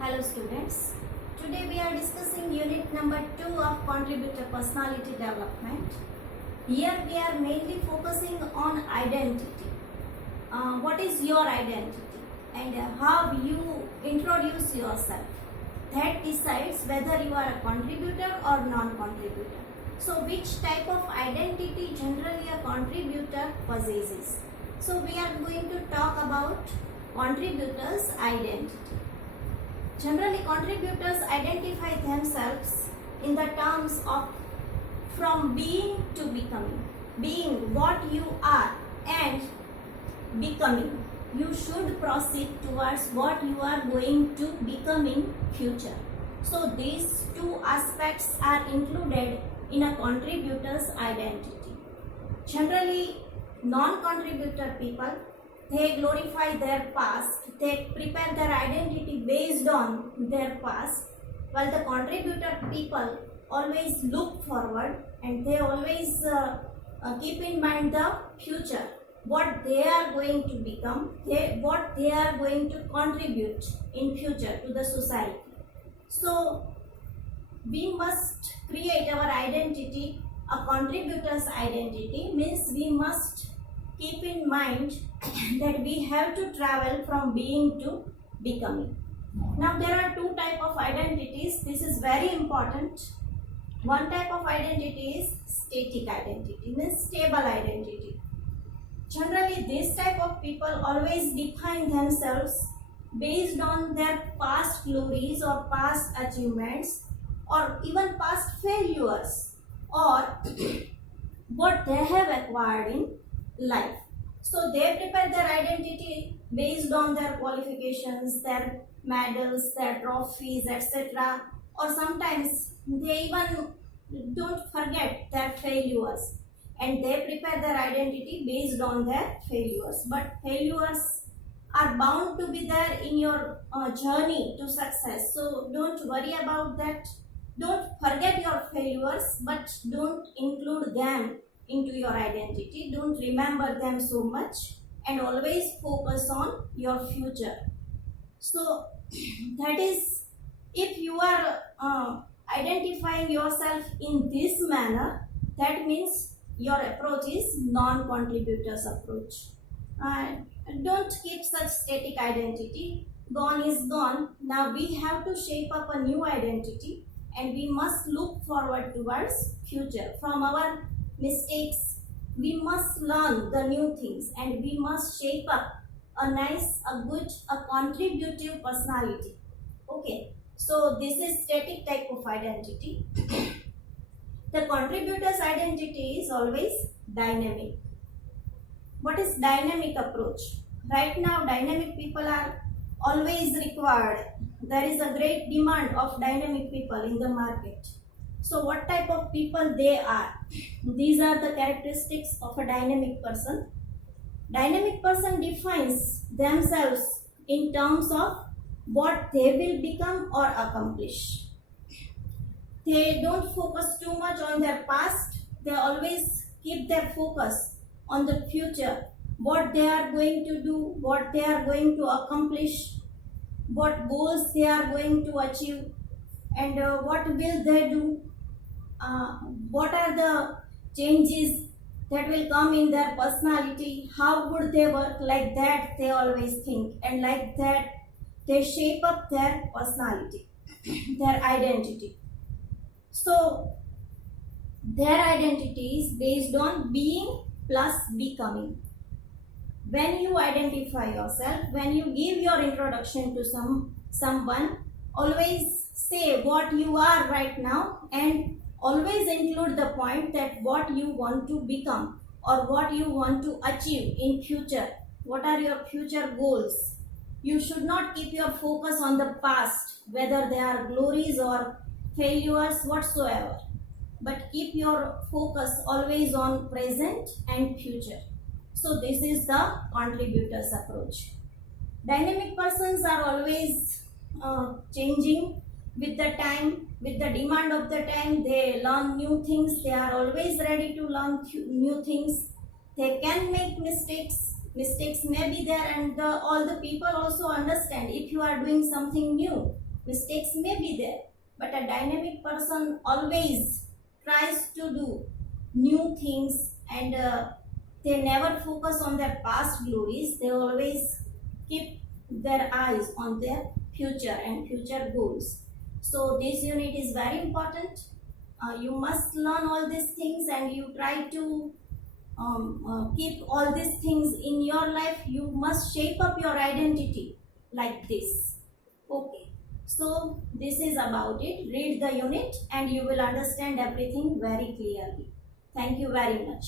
Hello students, today we are discussing unit number 2 of contributor personality development. Here we are mainly focusing on identity. What is your identity and how you introduce yourself. That decides whether you are a contributor or non-contributor. So which type of identity generally a contributor possesses. So we are going to talk about contributors' identity. Generally, contributors identify themselves in the terms of from being to becoming. Being what you are and becoming. You should proceed towards what you are going to become in future. So these two aspects are included in a contributor's identity. Generally, non-contributor people, they glorify their past, they prepare their identity based on their past, while the contributor people always look forward and they always keep in mind the future, what they are going to become, what they are going to contribute in future to the society. So we must create our identity, a contributor's identity means we must keep in mind that we have to travel from being to becoming. Now there are two types of identities. This is very important. One type of identity is static identity, means stable identity. Generally this type of people always define themselves based on their past glories or past achievements or even past failures or what they have acquired in life. So they prepare their identity based on their qualifications, their medals, their trophies, etc. Or sometimes they even don't forget their failures and they prepare their identity based on their failures. But failures are bound to be there in your journey to success. So don't worry about that. Don't forget your failures, but don't include them into your identity. Don't remember them so much and always focus on your future. So that is, if you are identifying yourself in this manner, that means your approach is non-contributor's approach. Don't keep such static identity. Gone is gone. Now we have to shape up a new identity and we must look forward towards future. From our mistakes, we must learn the new things and we must shape up a nice, a good, a contributive personality. Okay, so this is static type of identity. The contributor's identity is always dynamic. What is dynamic approach? Right now, dynamic people are always required. There is a great demand of dynamic people in the market. So what type of people they are? These are the characteristics of a dynamic person. Dynamic person defines themselves in terms of what they will become or accomplish. They don't focus too much on their past. They always keep their focus on the future. What they are going to do, what they are going to accomplish, what goals they are going to achieve, and what will they do. What are the changes that will come in their personality, how would they work, like that they always think, and like that they shape up their personality, their identity. So their identity is based on being plus becoming. When you identify yourself, when you give your introduction to someone, always say what you are right now and always include the point that what you want to become or what you want to achieve in future. What are your future goals? You should not keep your focus on the past, whether they are glories or failures whatsoever, but keep your focus always on present and future. So this is the contributor's approach. Dynamic persons are always changing with the time, with the demand of the time. They learn new things. They are always ready to learn new things. They can make mistakes. Mistakes may be there, and all the people also understand if you are doing something new. Mistakes may be there, but a dynamic person always tries to do new things, and they never focus on their past glories. They always keep their eyes on their future and future goals. So this unit is very important. You must learn all these things, and you try to keep all these things in your life. You must shape up your identity like this. Okay, so this is about it. Read the unit and you will understand everything very clearly. Thank you very much.